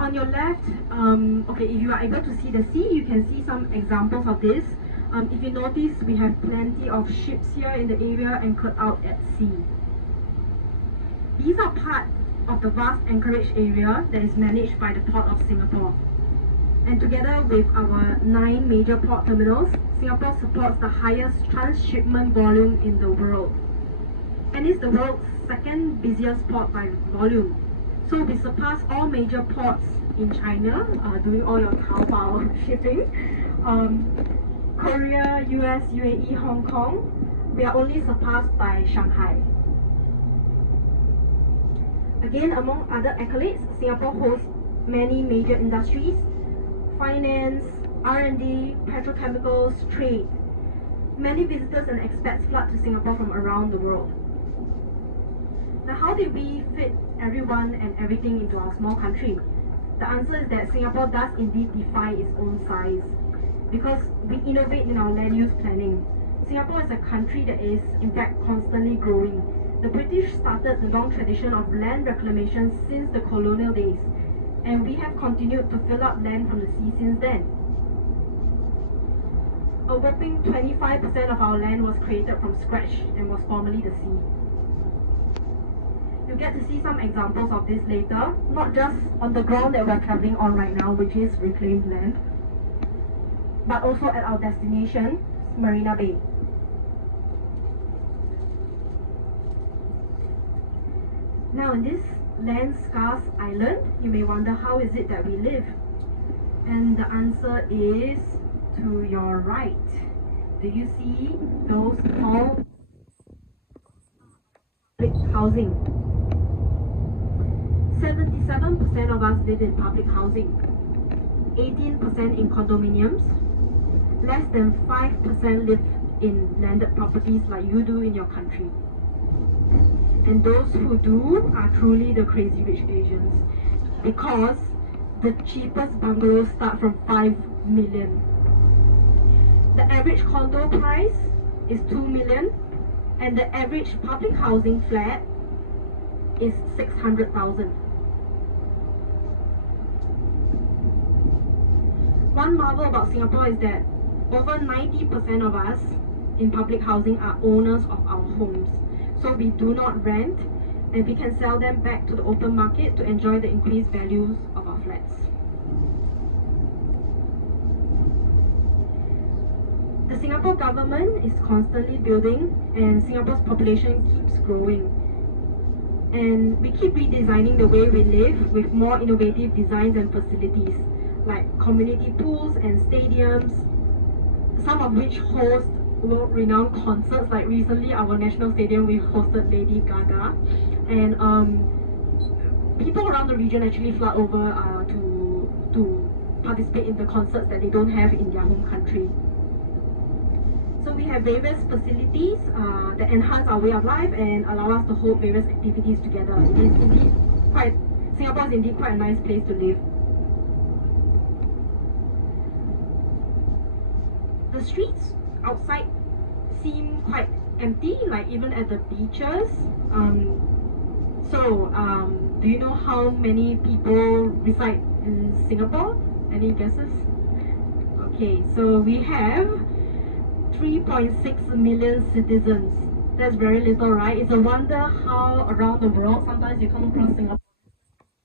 On your left, okay, if you are able to see the sea, you can see some examples of this. If you notice, we have plenty of ships here in the area anchored out at sea. These are part of the vast anchorage area that is managed by the Port of Singapore. And together with our 9 major port terminals, Singapore supports the highest transshipment volume in the world. And is the world's second busiest port by volume. So we surpass all major ports in China, doing all your Taobao shipping. Korea, US, UAE, Hong Kong, we are only surpassed by Shanghai. Again, among other accolades, Singapore hosts many major industries, finance, R&D, petrochemicals, trade. Many visitors and expats flood to Singapore from around the world. Now, how did we fit everyone and everything into our small country? The answer is that Singapore does indeed defy its own size, because we innovate in our land use planning. Singapore is a country that is, in fact, constantly growing. The British started the long tradition of land reclamation since the colonial days, and we have continued to fill up land from the sea since then. A whopping 25% of our land was created from scratch and was formerly the sea. You'll get to see some examples of this later, not just on the ground that we're traveling on right now, which is reclaimed land, but also at our destination, Marina Bay. Now, in this land-scarce island, you may wonder, how is it that we live? And the answer is to your right. Do you see those tall public housing? 77% of us live in public housing, 18% in condominiums, less than 5% live in landed properties like you do in your country. And those who do are truly the crazy rich Asians, because the cheapest bungalows start from 5 million. The average condo price is 2 million, and the average public housing flat is 600,000. One marvel about Singapore is that over 90% of us in public housing are owners of our homes. So we do not rent, and we can sell them back to the open market to enjoy the increased values of our flats. The Singapore government is constantly building, and Singapore's population keeps growing. And we keep redesigning the way we live with more innovative designs and facilities, like community pools and stadiums, some of which host world-renowned concerts. Like recently, our national stadium, we hosted Lady Gaga, and people around the region actually flood over to participate in the concerts that they don't have in their home country. So we have various facilities that enhance our way of life and allow us to hold various activities together. Singapore is indeed quite a nice place to live. The streets outside seem quite empty, like even at the beaches. Do you know how many people reside in Singapore? Any guesses? Okay, so we have 3.6 million citizens. That's very little, right? It's a wonder how around the world sometimes you come across Singapore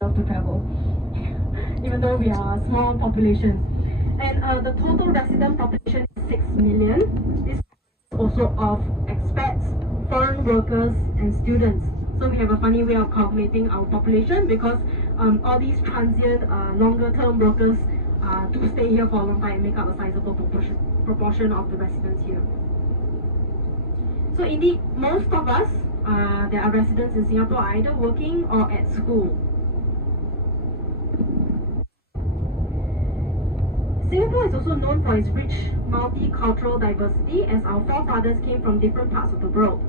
to travel, even though we are a small population. And the total resident population is 6 million. This is also of expats, foreign workers, and students. So we have a funny way of calculating our population, because all these transient, longer-term workers do stay here for a long time and make up a sizable proportion of the residents here. So indeed, most of us that are residents in Singapore are either working or at school. Singapore is also known for its rich multicultural diversity, as our forefathers came from different parts of the world.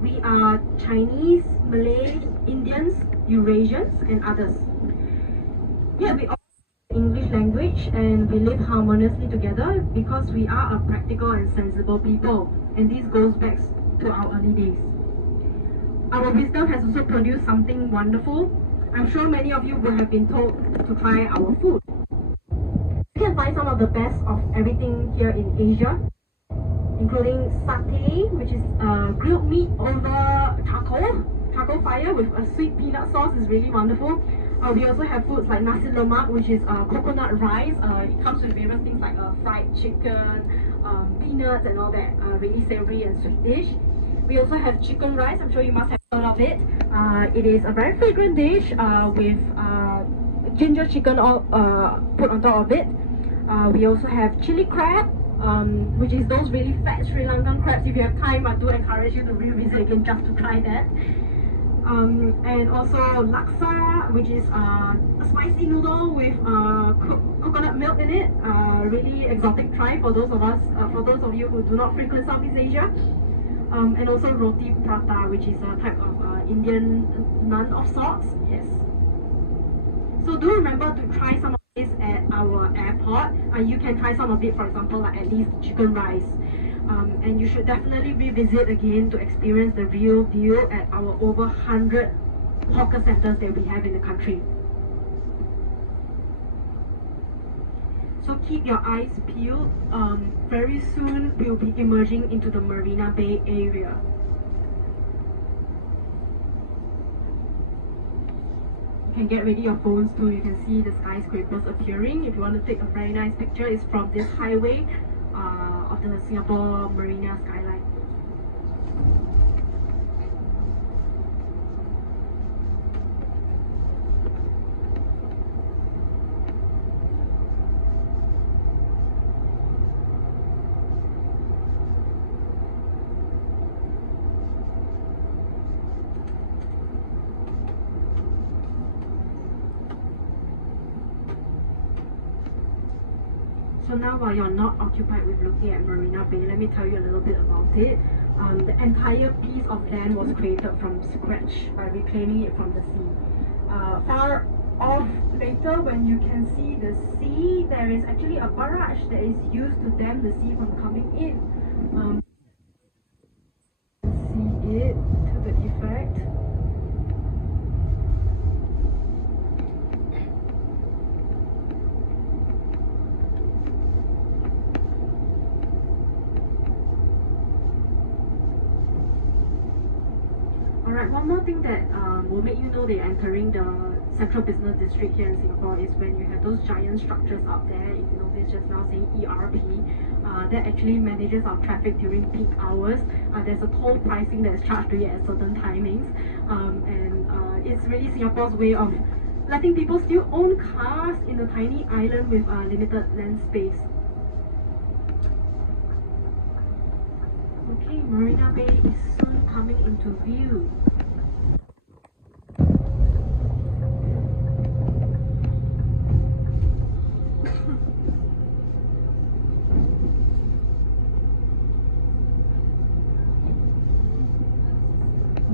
We are Chinese, Malay, Indians, Eurasians, and others. Yet we all speak English language, and we live harmoniously together because we are a practical and sensible people, and this goes back to our early days. Our wisdom has also produced something wonderful. I'm sure many of you would have been told to try our food. You can find some of the best of everything here in Asia, including satay, which is grilled meat over charcoal fire with a sweet peanut sauce. Is really wonderful. We also have foods like nasi lemak, which is coconut rice. It comes with various things like fried chicken, peanuts and all that. Really savory and sweet dish. We also have chicken rice. I'm sure you must have heard of it. It is a very fragrant dish with ginger chicken all, put on top of it. We also have chili crab, which is those really fat Sri Lankan crabs. If you have time, I do encourage you to revisit again just to try that. And also laksa, which is a spicy noodle with coconut milk in it. Really exotic try for those of you who do not frequent Southeast Asia. And also roti prata, which is a type of Indian naan of sorts. Yes. So do remember to try some of this at our airport. You can try some of it, for example, like at least chicken rice. And you should definitely revisit again to experience the real deal at our over 100 hawker centers that we have in the country. So keep your eyes peeled. Very soon we'll be emerging into the Marina Bay area. You can get ready your phones too. You can see the skyscrapers appearing. If you want to take a very nice picture, it's from this highway of the Singapore Marina skyline. So now while you're not occupied with looking at Marina Bay, let me tell you a little bit about it. The entire piece of land was created from scratch by reclaiming it from the sea. Far off later, when you can see the sea, there is actually a barrage that is used to dam the sea from coming in. See it to the effect. Alright, one more thing that will make you know that you're entering the Central Business District here in Singapore is when you have those giant structures up there. If you notice just now saying ERP, that actually manages our traffic during peak hours. There's a toll pricing that is charged to you at certain timings, and it's really Singapore's way of letting people still own cars in a tiny island with limited land space. Okay, Marina Bay is soon coming into view.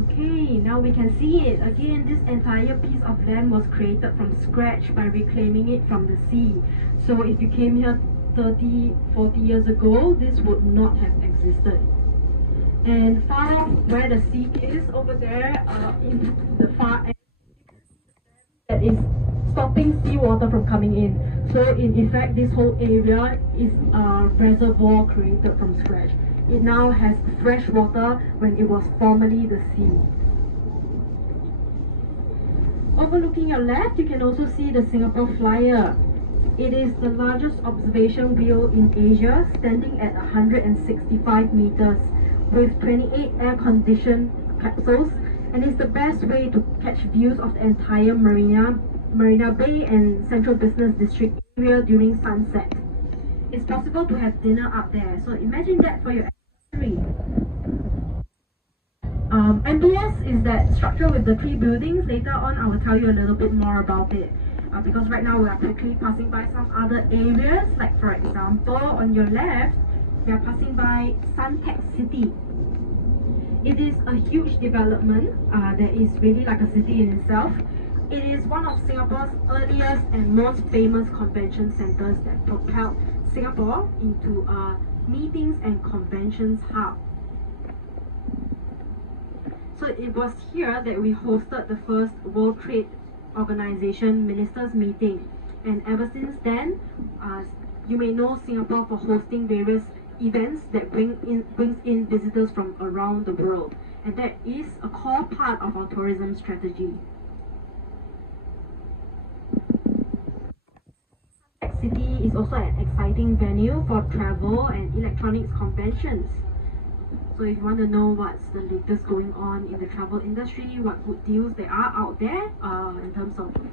Okay, now we can see it. Again, this entire piece of land was created from scratch by reclaiming it from the sea. So if you came here 30, 40 years ago, this would not have existed. And far off where the sea is over there, in the far end, that is stopping seawater from coming in. So in effect, this whole area is a reservoir created from scratch. It now has fresh water when it was formerly the sea. Overlooking your left, you can also see the Singapore Flyer. It is the largest observation wheel in Asia, standing at 165 meters. With 28 air-conditioned capsules, and it's the best way to catch views of the entire Marina Bay and Central Business District area during sunset. It's possible to have dinner up there, so imagine that for your anniversary. MBS is that structure with the 3 buildings. Later on, I will tell you a little bit more about it. Because right now we are quickly passing by some other areas, like for example, on your left, we are passing by Suntec City. It is a huge development that is really like a city in itself. It is one of Singapore's earliest and most famous convention centers that propelled Singapore into a meetings and conventions hub. So it was here that we hosted the first World Trade Organization Ministers Meeting. And ever since then, you may know Singapore for hosting various events that brings in visitors from around the world. And that is a core part of our tourism strategy. City is also an exciting venue for travel and electronics conventions. So if you want to know what's the latest going on in the travel industry, what good deals there are out there in terms of